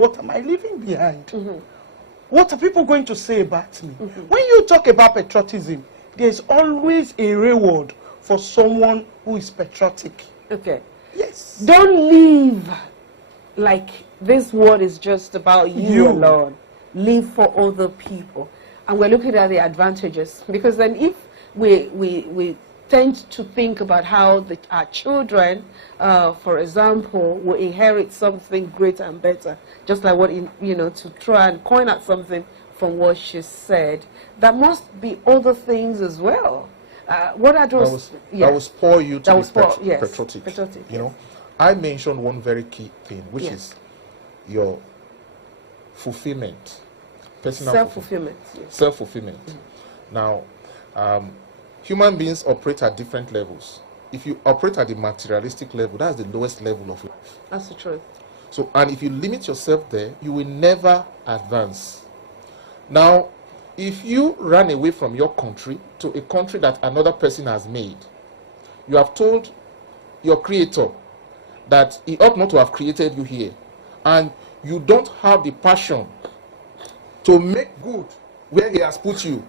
what am I leaving behind? What are people going to say about me? When you talk about patriotism, there's always a reward for someone who is patriotic. Okay. Yes. Don't live like this world is just about you alone. Live for other people. And we're looking at the advantages. Because then if we tend to think about how our children, for example, will inherit something greater and better, just like what, to try and coin out something from what she said, there must be other things as well. What are those? That will spoil you to be patriotic. You know, I mentioned one very key thing, which is your fulfillment, personal self-fulfillment. Self-fulfillment. Now, human beings operate at different levels. If you operate at the materialistic level, that's the lowest level of life. That's the truth. So, and if you limit yourself there, you will never advance. Now, if you run away from your country to a country that another person has made, you have told your creator that he ought not to have created you here, and you don't have the passion to make good where he has put you,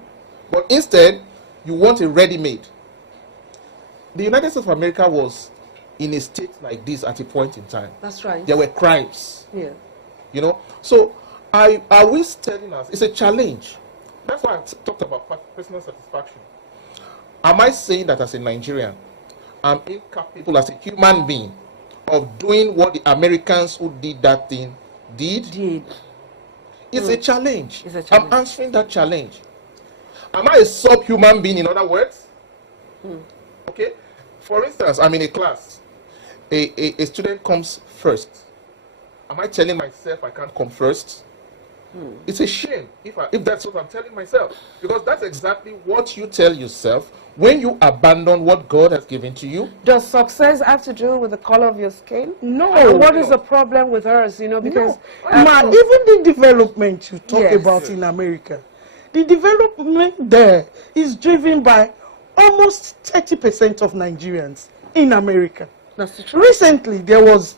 but instead you want a ready-made. The United States of America was in a state like this at a point in time. That's right. There were crimes. Yeah. You know, so I was telling us it's a challenge. That's why I talked about personal satisfaction. Am I saying that as a Nigerian, I'm incapable as a human being of doing what the Americans who did that thing did? It's a challenge. It's a challenge. I'm answering that challenge. Am I a subhuman being, in other words? Okay. For instance, I'm in a class. A student comes first. Am I telling myself I can't come first? It's a shame if that's what I'm telling myself, because that's exactly what you tell yourself when you abandon what God has given to you. Does success have to do with the color of your skin? No. And what is the problem with us? Because even the development you talk about in America, the development there is driven by almost 30% of Nigerians in America. That's the truth. Recently, there was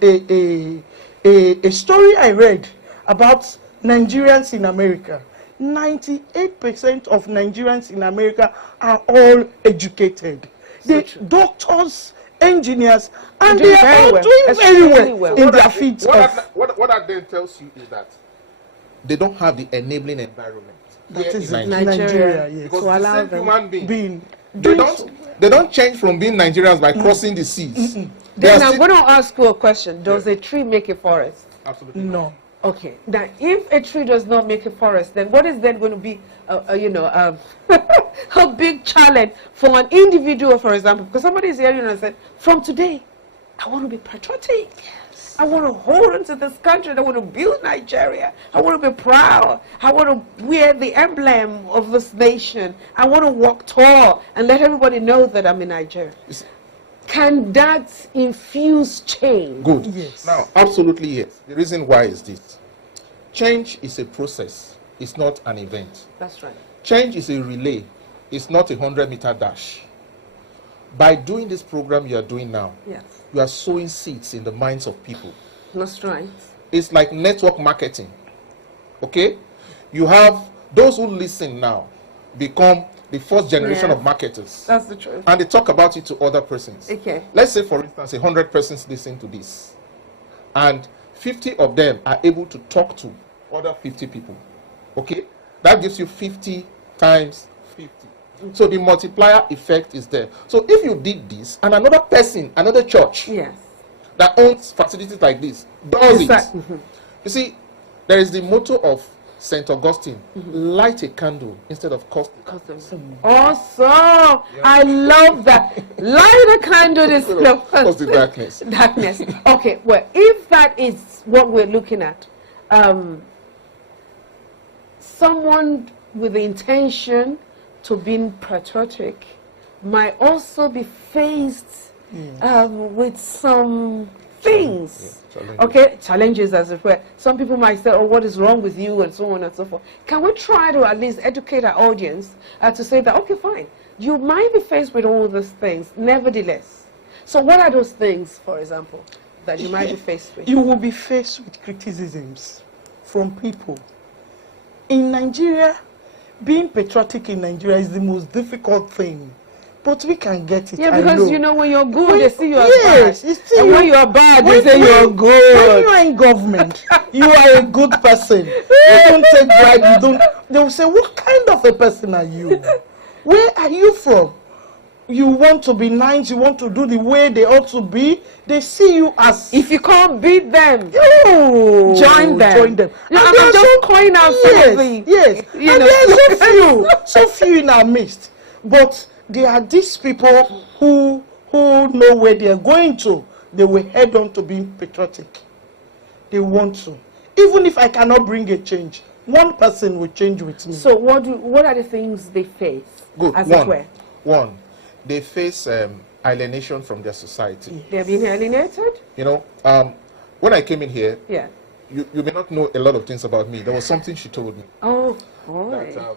a story I read about Nigerians in America. 98% of Nigerians in America are all educated. The doctors, engineers, and they are all doing very well in their fields. What that then tells you is that they don't have the enabling environment. That is in Nigeria, yes. Because to the allow same them human being, being they don't change from being Nigerians by crossing the seas. Then I'm going to ask you a question. Does a tree make a forest? Absolutely no. Okay. Now, if a tree does not make a forest, then what is then going to be, a big challenge for an individual, for example? Because somebody is hearing and said, from today, I want to be patriotic. Yes. I want to hold on to this country. I want to build Nigeria. I want to be proud. I want to wear the emblem of this nation. I want to walk tall and let everybody know that I'm in Nigeria. Can that infuse change? Good. Yes. Now, absolutely yes. The reason why is this. Change is a process. It's not an event. That's right. Change is a relay. It's not a 100-meter dash. By doing this program you are doing now, you are sowing seeds in the minds of people. That's right. It's like network marketing. Okay? You have those who listen now become the first generation of marketers. That's the truth. And they talk about it to other persons. Okay. Let's say, for instance, 100 persons listen to this. And 50 of them are able to talk to other 50 people. Okay? That gives you 50 times 50. So the multiplier effect is there. So if you did this, and another person, another church that owns facilities like this does it. You see, there is the motto of St. Augustine, light a candle instead of cost. Awesome. I love that. Light a candle instead of cost the darkness. Darkness. Okay, well, if that is what we're looking at, someone with the intention to being patriotic might also be faced with some things. Challenges as it were. Some people might say, oh, what is wrong with you, and so on and so forth. Can we try to at least educate our audience to say that, okay, fine, you might be faced with all these things, nevertheless. So what are those things, for example? that you might be faced with? You will be faced with criticisms from people. In Nigeria, being patriotic in Nigeria is the most difficult thing. But we can get it. Yeah, because you know when you're good, they see you as yes, bad. it's still And when you're bad, they say you're When good. you are in government, you are a good person. You don't take bribe. You don't. They will say, "What kind of a person are you? Where are you from? You want to be nice. You want to do the way they ought to be. They see you as If you can't beat them, you join them. Join them. You know, And there I'm are just coin out some of the, yes. you And know, there are so few in our midst. But there are these people who know where they are going to. They will head on to being patriotic. They want to. Even if I cannot bring a change, one person will change with me. So what are the things they face? Good. As it were? One, they face alienation from their society. They're being alienated? You know, when I came in here, Yeah. you may not know a lot of things about me. There was something she told me. Oh, boy. That,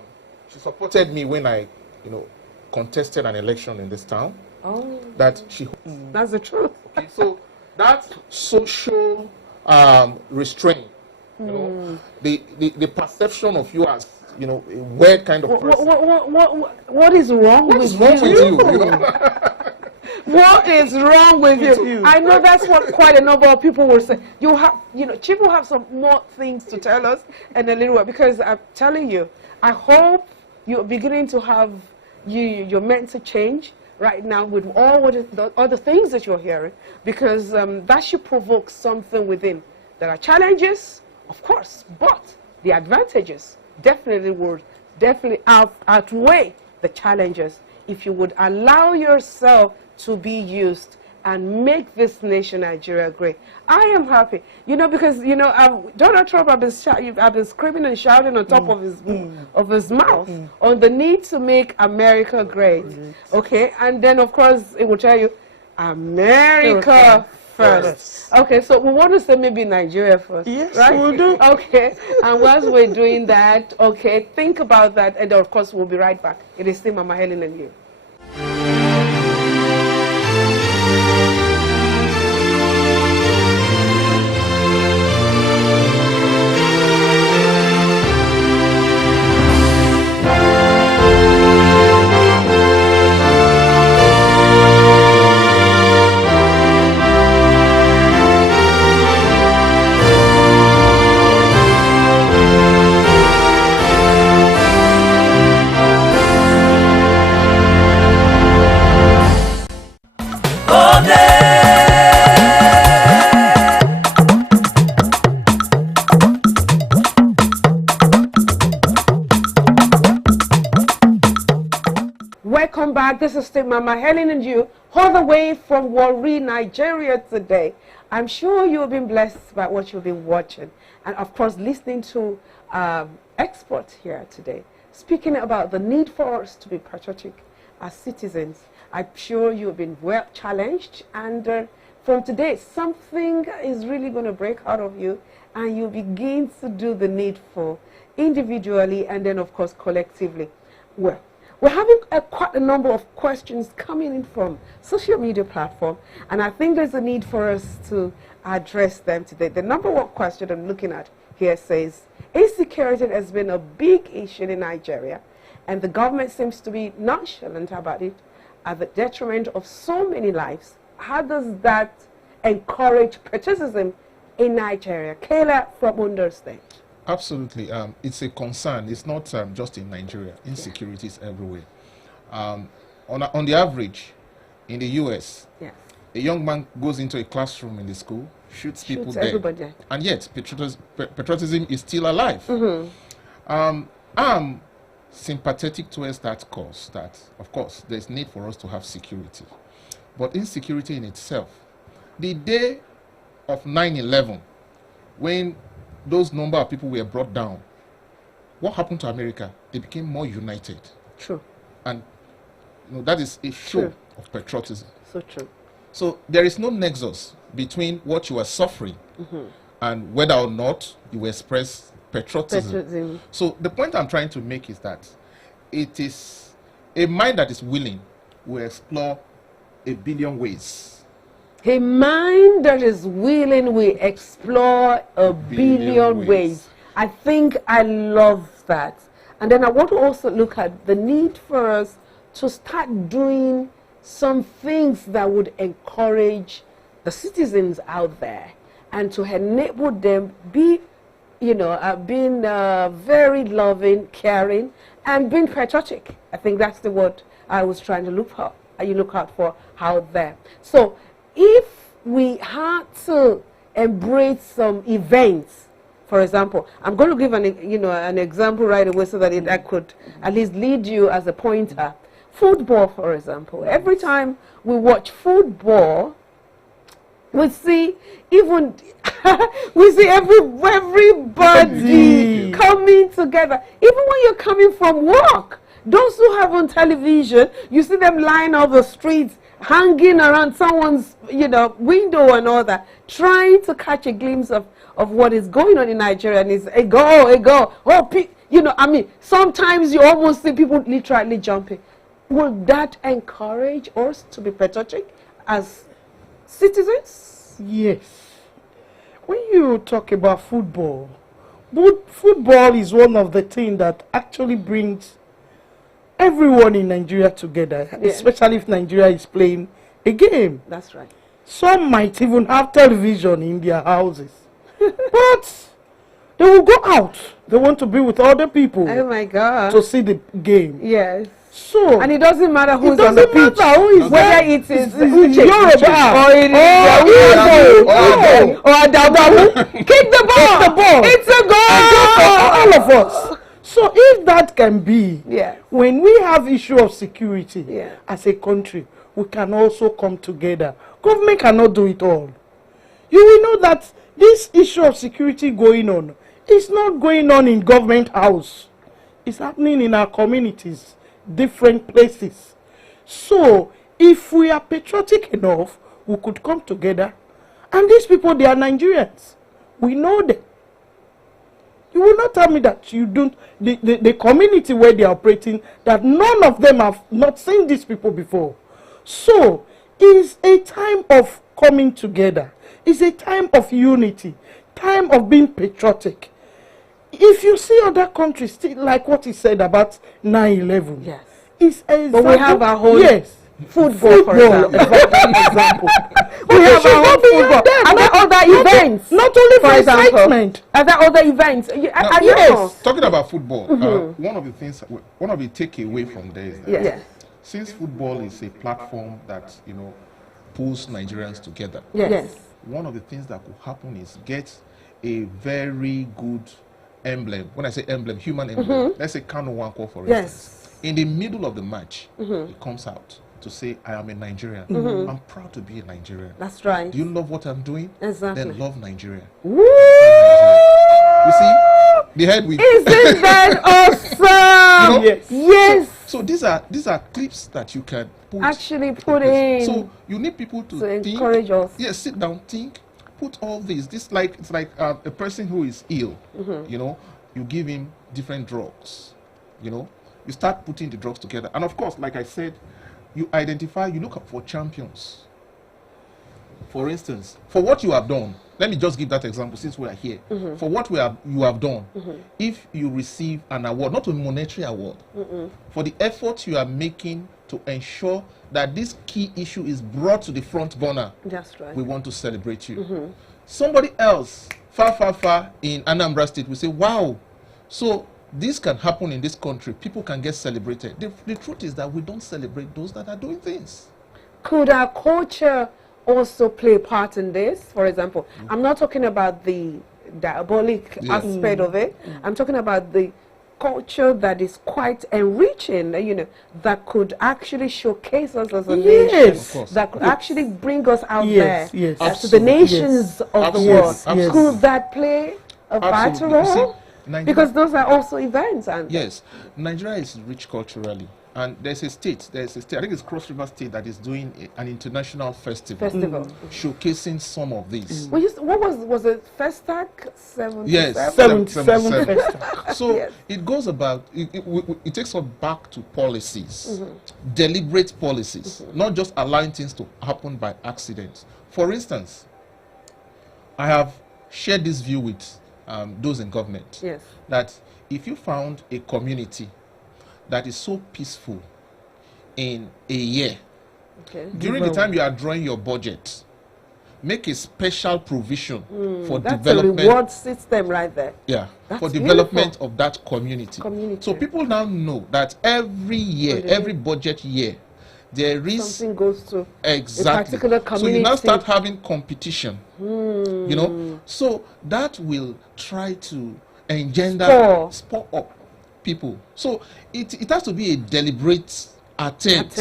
she supported me when I, contested an election in this town. Oh. That she. That's the truth. Okay, so that social restraint, the perception of you as, a weird kind of person. What is wrong What with is wrong you? with you? You know? What is wrong with you? you. I know that's what quite a number of people will say. Chief will have some more things to tell us in a little while, because I'm telling you, I hope you're beginning to have you're meant to change right now with all the other things that you're hearing, because that should provoke something within. There are challenges, of course, but the advantages definitely outweigh the challenges if you would allow yourself to be used and make this nation Nigeria great. I am happy, because Donald Trump have been screaming and shouting on top of his mouth on the need to make America great. Okay, and then of course it will tell you America first. Okay, so we want to say maybe Nigeria first. Yes, right? we'll do. Okay, and whilst we're doing that, okay, think about that, and of course we'll be right back. It is still Mama Helen and you. Welcome back. This is still Mama Helen and you, all the way from Warri, Nigeria today. I'm sure you've been blessed by what you've been watching, and of course listening to experts here today, speaking about the need for us to be patriotic as citizens. I'm sure you've been well challenged, and from today something is really going to break out of you, and you begin to do the needful individually and then of course collectively. Well, we're having quite a number of questions coming in from social media platform, and I think there's a need for us to address them today. The number one question I'm looking at here says, insecurity has been a big issue in Nigeria, and the government seems to be nonchalant about it at the detriment of so many lives. How does that encourage patriotism in Nigeria? Kayla from Ondo State. Absolutely. It's a concern. It's not just in Nigeria. Insecurity is everywhere. On the average, in the U.S., a young man goes into a classroom in the school, shoots people dead, everybody. And yet patriotism is still alive. I'm sympathetic towards that cause, that, of course, there's need for us to have security. But insecurity in itself, the day of 9/11, when those number of people were brought down, what happened to America? They became more united. True. And that is a show True. of patriotism. So true. So there is no nexus between what you are suffering and whether or not you express patriotism. So the point I'm trying to make is that it is a mind that is willing will explore a billion ways A mind that is willing will explore a billion ways. I think I love that. And then I want to also look at the need for us to start doing some things that would encourage the citizens out there and to enable them be, being very loving, caring, and being patriotic. I think that's the word I was trying to look for. You look out for out there. So if we had to embrace some events, for example, I'm going to give an example right away so that I could at least lead you as a pointer. Football, for example. Every time we watch football, we see everybody coming together. Even when you're coming from work, those who have on television, you see them lying off the streets, hanging around someone's window and all that, trying to catch a glimpse of what is going on in Nigeria. And it's a goal. Sometimes you almost see people literally jumping. Will that encourage us to be patriotic as citizens? Yes. When you talk about football, football is one of the things that actually brings everyone in Nigeria together, especially if Nigeria is playing a game. That's right. Some might even have television in their houses. But they will go out. They want to be with other people. Oh my God. To see the game. Yes. So, and it doesn't matter who's on the pitch, whether it is Yoruba or it is Adamu. Kick the ball. It's a goal. All of us. So if that can be, yeah, when we have issue of security, yeah, as a country, we can also come together. Government cannot do it all. You will know that this issue of security going on is not going on in government house. It's happening in our communities, different places. So if we are patriotic enough, we could come together. And these people, they are Nigerians. We know them. You will not tell me that you don't, the community where they are operating, that none of them have not seen these people before. So it's a time of coming together. It's a time of unity, time of being patriotic. If you see other countries, still like what he said about 9/11, yes, it's a but we have our whole football, for example. We have our own football. Are there other events? Not only for excitement. Are there other events? Yes. Talking about football, one of the takeaway from there is that since football is a platform that pulls Nigerians together. Yes. One of the things that could happen is get a very good emblem. When I say emblem, human emblem. Let's say Kano Nwankwo, for instance. In the middle of the match, he comes out to say, I am a Nigerian. I'm proud to be a Nigerian. That's right. Do you love what I'm doing? Exactly. Then love Nigeria. Woo! You see, the head we. Isn't that awesome? Yes. So these are clips that you can put in. So you need people to think, encourage us. Yes, sit down, think, put all this. It's like a person who is ill. You give him different drugs. You start putting the drugs together, and of course, like I said, you identify. You look up for champions. For instance, for what you have done. Let me just give that example since we are here. For what you have done, if you receive an award, not a monetary award, for the effort you are making to ensure that this key issue is brought to the front burner, that's right, we want to celebrate you. Somebody else, far in Anambra State will say, wow, so this can happen in this country. People can get celebrated. The truth is that we don't celebrate those that are doing things. Could our culture also play a part in this? For example, I'm not talking about the diabolic aspect of it. I'm talking about the culture that is quite enriching, that could actually showcase us as a nation, that could actually bring us out there to the nations of the world. Could that play a vital role? Because those are also events. Yes, Nigeria is rich culturally. And there's a state, I think it's Cross River State, that is doing an international festival. Showcasing some of these. What was it? Festac 77? Yes, 77 Festac. So Yes. it goes about, it takes us back to policies, deliberate policies, not just allowing things to happen by accident. For instance, I have shared this view with those in government, Yes. that if you found a community that is so peaceful in a year, Okay. during the time you are drawing your budget, make a special provision for That's a development. reward system right there. Yeah, That's for development beautiful. of that community. Community. So people now know that every year, every budget year, there is Something goes to exactly. a particular So you now community. start having competition. You know, so that will try to engender, spur up people. So it has to be a deliberate attempt.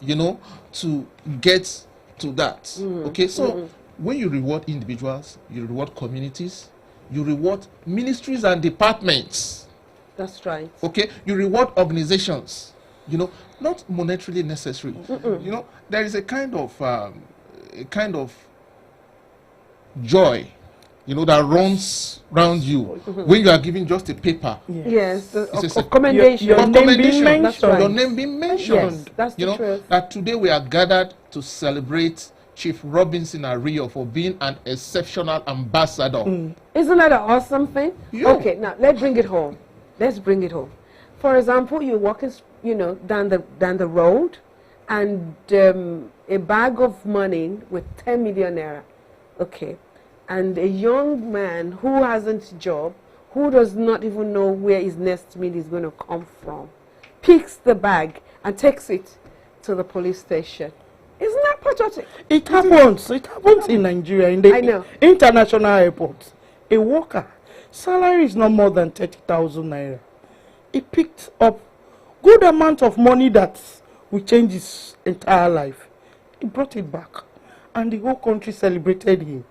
You know, to get to that. Okay, so when you reward individuals, you reward communities, you reward ministries and departments. That's right. Okay, you reward organizations. You know, not monetarily necessary. You know, there is a kind of joy, you know, that runs round you when you are given just a paper. Yes, It's of commendation. Your Of name being commendation. mentioned. right. Your name being mentioned. Yes, that's the you know, truth. that today we are gathered to celebrate Chief Robinson Ario for being an exceptional ambassador. Isn't that an awesome thing? Yeah. Okay, now let's bring it home. Let's bring it home. For example, you're walking, you know, down the road, and a bag of money with 10 million naira. Okay, and a young man who hasn't a job, who does not even know where his next meal is going to come from, picks the bag and takes it to the police station. Isn't that patriotic? It happens. It happens in Nigeria, in the I know. international airports. A worker, salary is not more than 30,000 naira. He picked up good amount of money that will change his entire life. He brought it back, and the whole country celebrated him.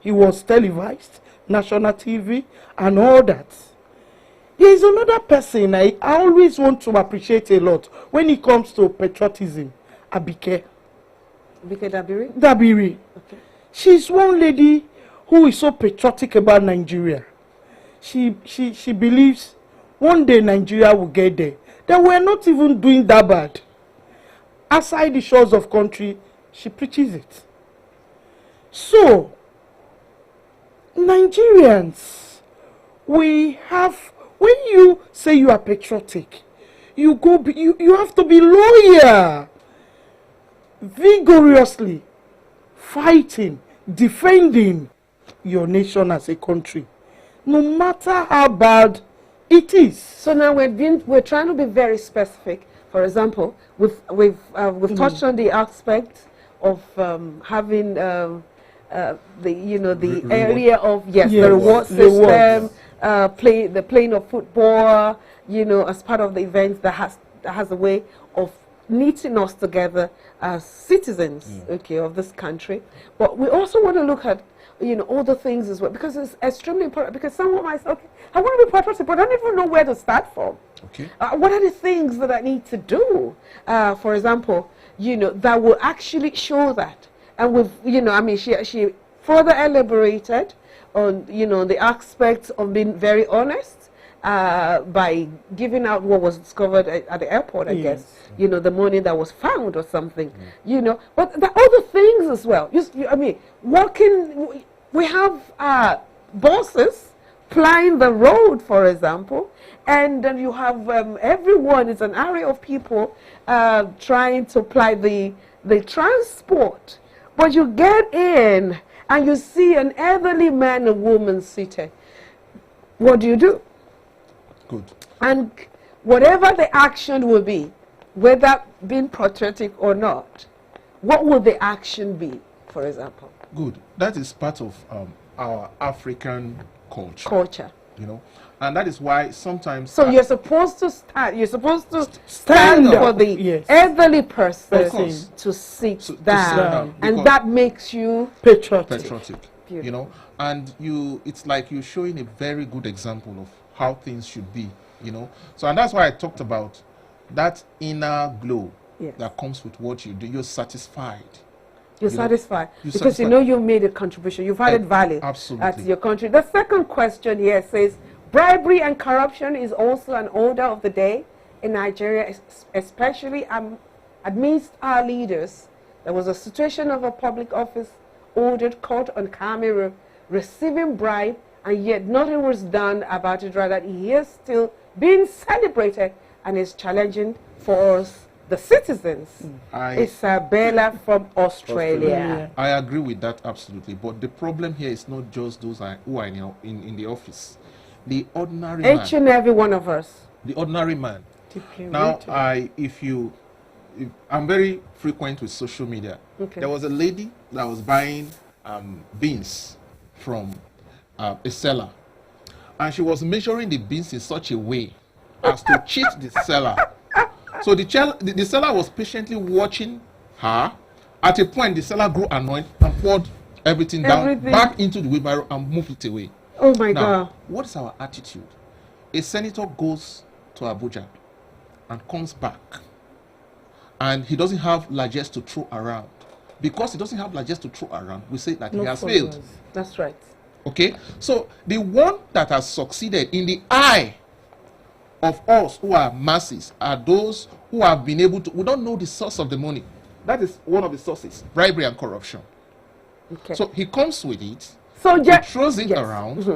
He was televised, national TV, and all that. There is another person I always want to appreciate a lot when it comes to patriotism. Abike Dabiri. Okay. She's one lady who is so patriotic about Nigeria. She believes one day Nigeria will get there. That we're not even doing that bad. Outside the shores of country, she preaches it. So, Nigerians, we have, when you say you are patriotic, you have to be loyal, vigorously fighting, defending your nation as a country, no matter how bad it is. So now we're trying to be very specific. For example, we've touched on the aspect of having the area of the reward system, the playing of football, you know, as part of the event that has a way of knitting us together as citizens, okay, of this country. But we also want to look at, you know, all the things as well, because it's extremely important. Because someone might say, okay, I want to be patriotic, but I don't even know where to start from. Okay. What are the things that I need to do? For example, you know, that will actually show that. And with, you know, I mean, she further elaborated on, you know, the aspects of being very honest by giving out what was discovered at the airport, I guess. You know, the money that was found or something, you know. But the other things as well. I mean, we have buses plying the road, for example, and then you have everyone, it's an area of people trying to ply the transport. But you get in and you see an elderly man and woman seated. What do? Good. And whatever the action will be, whether being patriotic or not, what will the action be, for example? Good. That is part of our African Culture. You know, and that is why sometimes. So you're supposed to stand. You're supposed to Stand stand up, for the yes. elderly person Of course. to sit To sit down, down, and because- that makes you Patriotic. You know, and it's like you're showing a very good example of how things should be, you know. So, and that's why I talked about that inner glow Yes. that comes with what you do, you're satisfied. You're You know, satisfied you're because satisfied. you know you made a contribution. You've added value Absolutely. at your country. The second question here says, bribery and corruption is also an order of the day in Nigeria, especially amidst our leaders. There was a situation of a public office ordered caught on camera receiving bribe, and yet nothing was done about it. Rather, he is still being celebrated and is challenging for us, the citizens. Isabella from Australia. I agree with that absolutely, but the problem here is not just those who are in the office. The ordinary man. Each and every one of us. The ordinary man. Deeply Now, rooted. I'm very frequent with social media. Okay. There was a lady that was buying beans from a seller, and she was measuring the beans in such a way as to cheat the seller. So the seller was patiently watching her. At a point, the seller grew annoyed and poured everything down back into the wheelbarrow and moved it away. Oh my Now, God. what is our attitude? A senator goes to Abuja and comes back, and he doesn't have largesse to throw around. Because he doesn't have largesse to throw around, we say that he has failed. That's right. Okay? So the one that has succeeded in the eye of us who are masses are those who have been able to, we don't know the source of the money. That is one of the sources, bribery and corruption. Okay. So he comes with it, So he throws it around,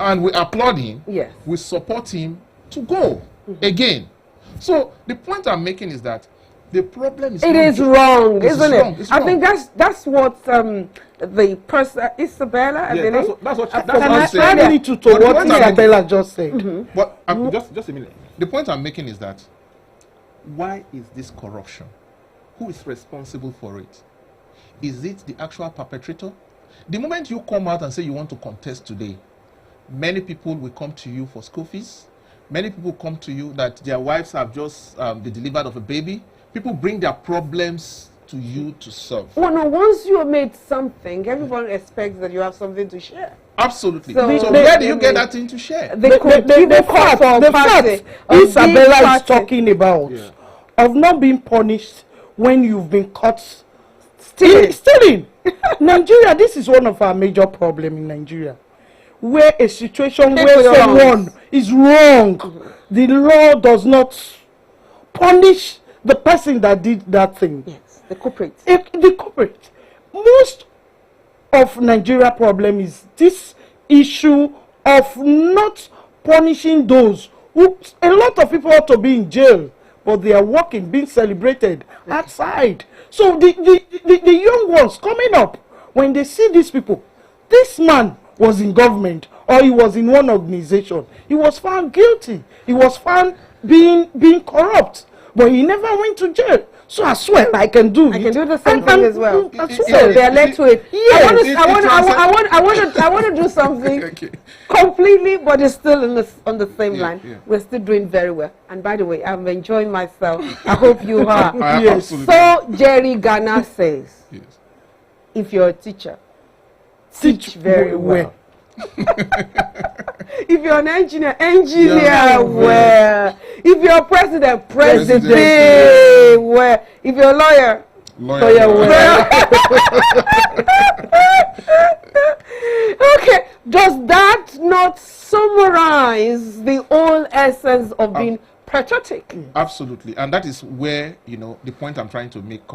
and we applaud him, Yes. we support him to go again. So the point I'm making is that the problem is It is wrong, isn't it? It's I wrong. think that's what the person Isabella, I Yeah, believe. that's what And I she's saying. add it to But the what point I'm Isabella just said. But just a minute. The point I'm making is that why is this corruption? Who is responsible for it? Is it the actual perpetrator? The moment you come out and say you want to contest today, many people will come to you for school fees. Many people come to you that their wives have just they delivered of a baby. People bring their problems to you to solve. Well, no, once you have made something, everyone expects that you have something to share. Absolutely. So So where do you get that thing to share? The fact Isabella is talking about of not being punished when you've been caught stealing. Nigeria, this is one of our major problems in Nigeria, where a situation where someone is wrong, the law does not punish the person that did that thing. Yes, the culprit. The culprit. Most of Nigeria problem is this issue of not punishing those who, a lot of people ought to be in jail, but they are working, being celebrated outside. So the young ones coming up, when they see these people, this man was in government or he was in one organization, he was found guilty, he was found being corrupt, but he never went to jail. So I swear I can do it. I can do the same thing as well. I So swear. they are led to it. Yes. I want to do something Okay. completely, but it's still on the same line. Yeah. We're still doing very well. And by the way, I'm enjoying myself. I hope you are. Yes. Absolutely. So Jerry Ghana says, Yes. if you're a teacher, teach very well. If you're an engineer, Yeah. well. If you're a president, President. well. If you're a lawyer, Lawyer well. Okay, does that not summarize the whole essence of being patriotic? Absolutely. And that is where, the point I'm trying to make